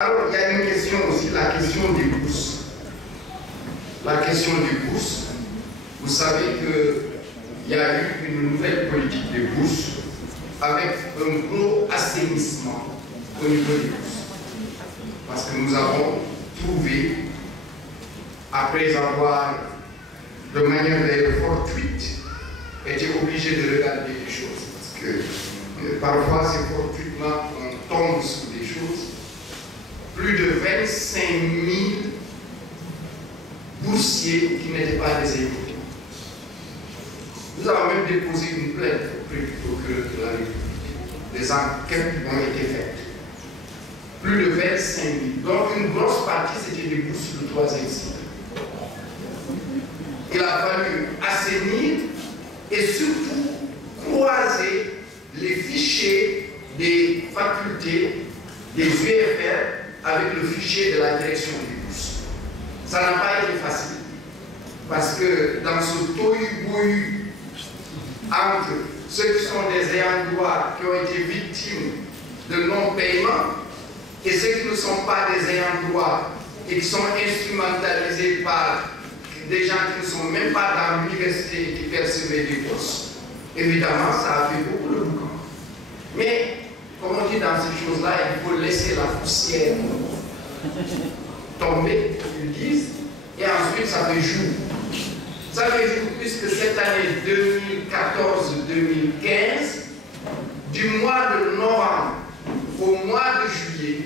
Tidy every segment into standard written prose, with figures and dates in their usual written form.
Alors, il y a une question aussi, la question des bourses. La question des bourses, vous savez qu'il y a eu une nouvelle politique des bourses avec un gros assainissement au niveau des bourses. Parce que nous avons trouvé, après avoir, de manière fortuite, été obligés de regarder les choses. Parce que parfois, c'est fortuitement qu'on tombe sur des choses. Plus de 25 000 boursiers qui n'étaient pas des étudiants. Nous avons même déposé une plainte auprès du procureur de la République. Des enquêtes ont été faites. Plus de 25 000. Donc une grosse partie, c'était des bourses de troisième cycle. Il a fallu assainir et surtout croiser les fichiers des facultés, des UFR, avec le fichier de la direction des bourses. Ça n'a pas été facile. Parce que dans ce tohu-bohu entre ceux qui sont des ayants droit qui ont été victimes de non-paiement et ceux qui ne sont pas des ayants droit et qui sont instrumentalisés par des gens qui ne sont même pas dans l'université et qui percevaient des bourses, évidemment, ça a fait beaucoup de boucan. Mais, comme on dit dans ces choses-là, il faut laisser la poussière tomber, ils disent, et ensuite ça fait jour. Ça fait jour puisque cette année 2014-2015, du mois de novembre au mois de juillet,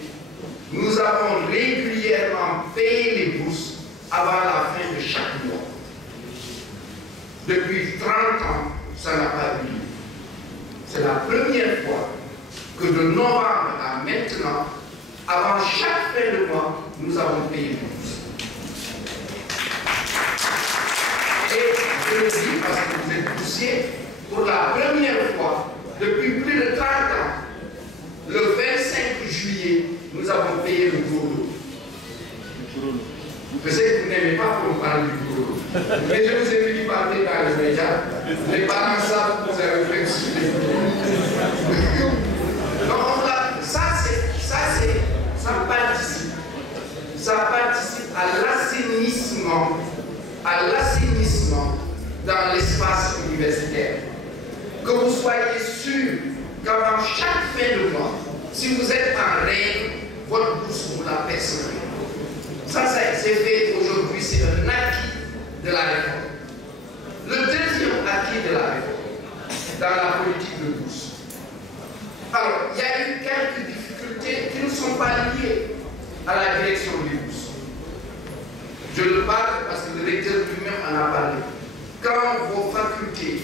nous avons régulièrement payé les bourses avant la fin de chaque mois. Depuis 30 ans, ça n'a pas eu lieu. C'est la première fois que de novembre à maintenant, avant chaque fin de mois, nous avons payé les bourses. Et je le dis parce que vous êtes boursiers, pour la première fois, depuis plus de 30 ans, le 25 juillet, nous avons payé le gros lot. Je sais que vous n'aimez pas qu'on parle du gros lot, mais je vous ai vu parler dans les médias. Les parents savent que vous avez fait sur les gros lots. Donc ça participe à l'assainissement dans l'espace universitaire. Que vous soyez sûr qu'avant chaque fin de mois, si vous êtes en règle, votre bourse vous la percevrez. Ça c'est fait aujourd'hui, c'est un acquis de la réforme. Le deuxième acquis de la réforme, dans la politique de bourse. Alors, il y a eu quelques difficultés qui ne sont pas liées à la direction des bourses. Je le parle parce que le recteur lui-même en a parlé. Quand vos facultés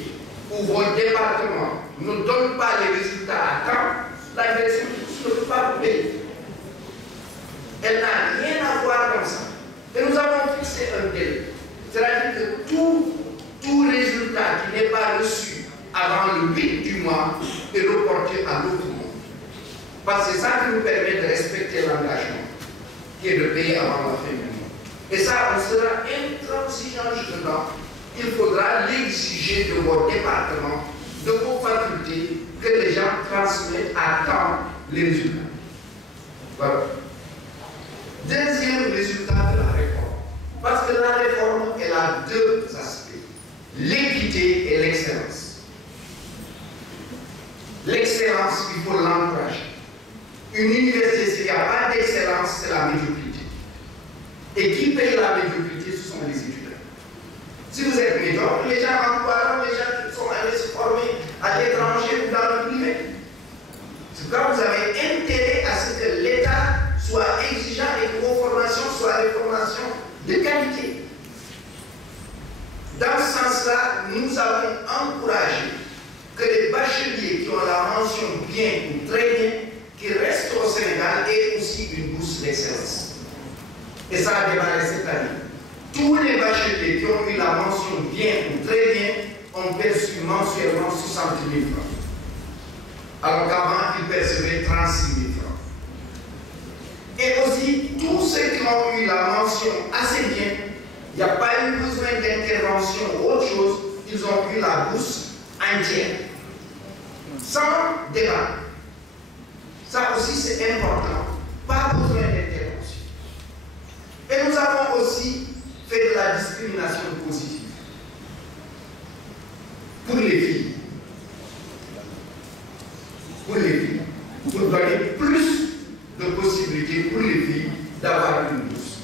ou vos départements ne donnent pas les résultats à temps, la direction des bourses ne peut pas vous payer. Elle n'a rien à voir comme ça. Et nous avons fixé un délai. C'est-à-dire que tout résultat qui n'est pas reçu avant le 8 du mois est reporté à l'autre mois. Parce que c'est ça qui nous permet de respecter l'engagement, qui est de payer avant la fin du mois. Et ça, on sera intransigeant dedans. Il faudra l'exiger de vos départements, de vos facultés, que les gens transmettent à temps les résultats. Voilà. Deuxième résultat de la réforme. Parce que la réforme, elle a deux aspects. L'équité et l'excellence. L'excellence, il faut l'encourager. Une université, s'il n'y a pas d'excellence, c'est la médiocrité. Et qui paye la médiocrité, ce sont les étudiants. Si vous êtes médiocre, les gens encouragent les gens qui sont allés se former à l'étranger ou dans le privé. C'est pourquoi vous avez intérêt à ce que l'État soit exigeant et que vos formations soient des formations de qualité. Dans ce sens-là, nous avons encouragé que les bacheliers qui ont la mention bien ou très bien, qui restent au Sénégal, aient aussi une bourse d'excellence. Et ça a démarré cette année. Tous les bacheliers qui ont eu la mention bien ou très bien ont perçu mensuellement 60 000 francs. Alors qu'avant, ils percevaient 36 000 francs. Et aussi, tous ceux qui ont eu la mention assez bien, il n'y a pas eu besoin d'intervention ou autre chose, ils ont eu la bourse entière, sans débat. Ça aussi, c'est important. Pas besoin d'intervention. possibilité pour les filles d'avoir une bourse.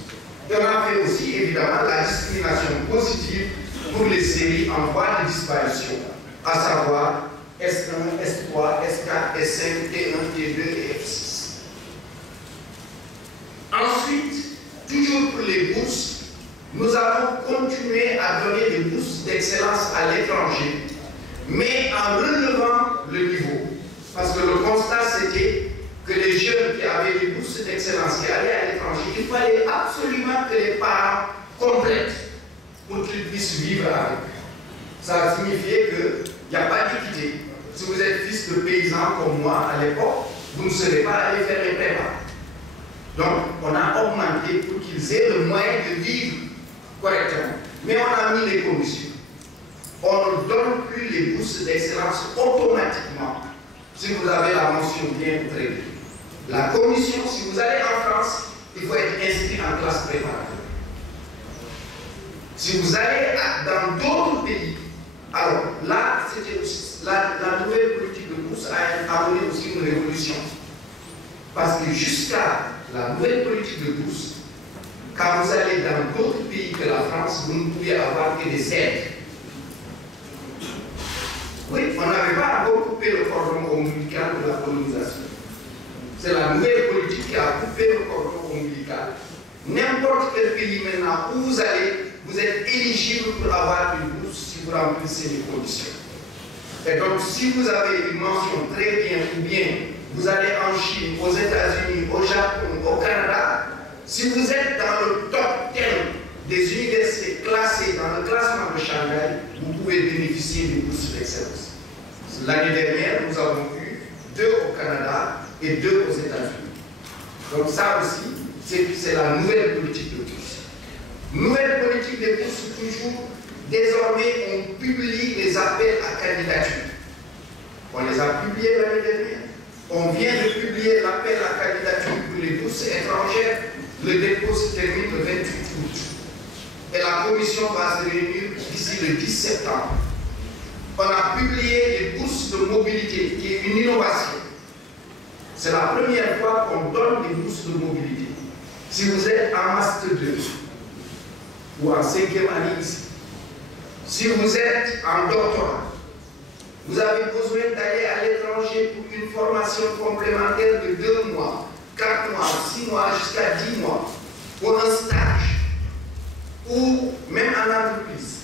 Et on a fait aussi, évidemment, la discrimination positive pour les séries en voie de disparition, à savoir S1, S3, S4, S5, T1, T2 et F6. Ensuite, toujours pour les bourses, nous avons continué à donner des bourses d'excellence à l'étranger, mais en relevant le niveau. Parce que le constat, c'était que les jeunes qui avaient des bourses d'excellence, qui allaient à l'étranger, il fallait absolument que les parents complètent pour qu'ils puissent vivre avec. Ça signifiait qu'il n'y a pas d'équité. Si vous êtes fils de paysan comme moi à l'époque, vous ne serez pas allé faire les prépas. Donc, on a augmenté pour qu'ils aient le moyen de vivre correctement. Mais on a mis les conditions. On ne donne plus les bourses d'excellence automatiquement si vous avez la mention bien ou très bien. La commission, si vous allez en France, il faut être inscrit en classe préparatoire. Si vous allez dans d'autres pays, alors là, c'était aussi la nouvelle politique de bourse a amené aussi une révolution. Parce que jusqu'à la nouvelle politique de bourse, quand vous allez dans d'autres pays que la France, vous ne pouvez avoir que des aides. Oui, on n'avait pas encore coupé le cordon ombilical de la colonisation. C'est la nouvelle politique qui a coupé le cordon ombilical. N'importe quel pays maintenant où vous allez, vous êtes éligible pour avoir une bourse si vous remplissez les conditions. Et donc, si vous avez une mention très bien ou bien, vous allez en Chine, aux États-Unis, au Japon, au Canada, si vous êtes dans le top 10 des universités classées dans le classement de Shanghai, vous pouvez bénéficier des bourses d'excellence. L'année dernière, nous avons eu 2 au Canada et 2 aux États-Unis. Donc ça aussi, c'est la nouvelle politique de bourse. Nouvelle politique de bourse toujours. Désormais, on publie les appels à candidature. On les a publiés l'année dernière. On vient de publier l'appel à candidature pour les bourses étrangères. Le dépôt se termine le 28 août. Et la commission va se réunir d'ici le 10 septembre. On a publié les bourses de mobilité, qui est une innovation. C'est la première fois qu'on donne des bourses de mobilité. Si vous êtes en Master 2 ou en 5e année ici, si vous êtes en doctorat, vous avez besoin d'aller à l'étranger pour une formation complémentaire de 2 mois, 4 mois, 6 mois, jusqu'à 10 mois, pour un stage, ou même en entreprise,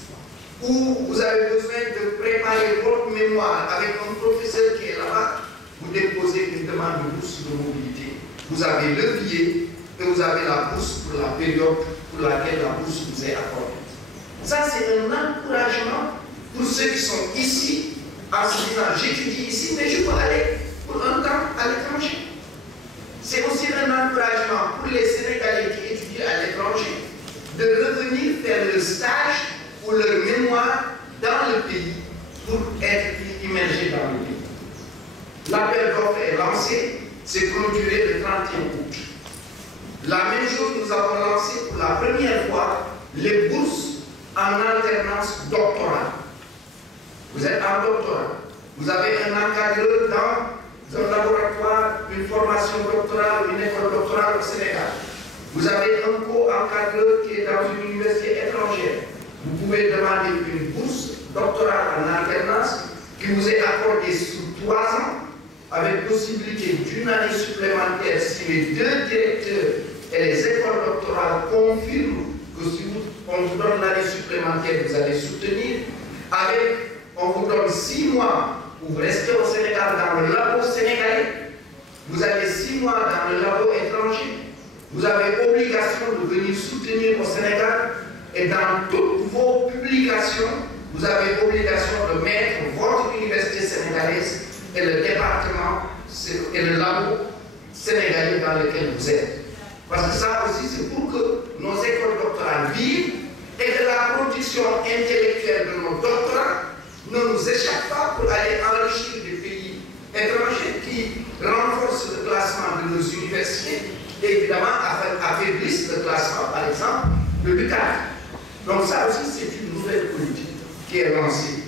où vous avez besoin de préparer votre mémoire avec un professeur qui est là-bas, vous déposez une demande de bourse de mobilité. Vous avez le billet et vous avez la bourse pour la période pour laquelle la bourse vous est accordée. Ça, c'est un encouragement pour ceux qui sont ici en se disant j'étudie ici, mais je peux aller pour un temps à l'étranger. C'est aussi un encouragement pour les Sénégalais qui étudient à l'étranger de revenir faire le stage ou leur mémoire dans le pays pour être immergés dans le pays. L'appel d'offres est lancé, c'est clôturé le 31 août. La même chose, nous avons lancé pour la première fois les bourses en alternance doctorale. Vous êtes en doctorat, vous avez un encadreur dans un laboratoire, une formation doctorale, une école doctorale au Sénégal. Vous avez un co-encadreur qui est dans une université étrangère. Vous pouvez demander une bourse doctorale en alternance qui vous est accordée sous 3 ans avec possibilité d'une année supplémentaire si les 2 directeurs et les écoles doctorales confirment que si on vous donne l'année supplémentaire, vous allez soutenir. On vous donne 6 mois où vous restez au Sénégal dans le labo sénégalais. Vous avez 6 mois dans le labo étranger. Vous avez obligation de venir soutenir au Sénégal. Et dans toutes vos publications, vous avez obligation de mettre votre université sénégalaise et le département et le labo sénégalais dans lequel vous êtes. Parce que ça aussi, c'est pour que nos écoles doctorales vivent et que la production intellectuelle de nos doctorats ne nous échappe pas pour aller enrichir des pays étrangers qui renforcent le classement de nos universités et évidemment affaiblissent le classement, par exemple, de l'UQAD. Donc ça aussi, c'est une nouvelle politique qui est lancée.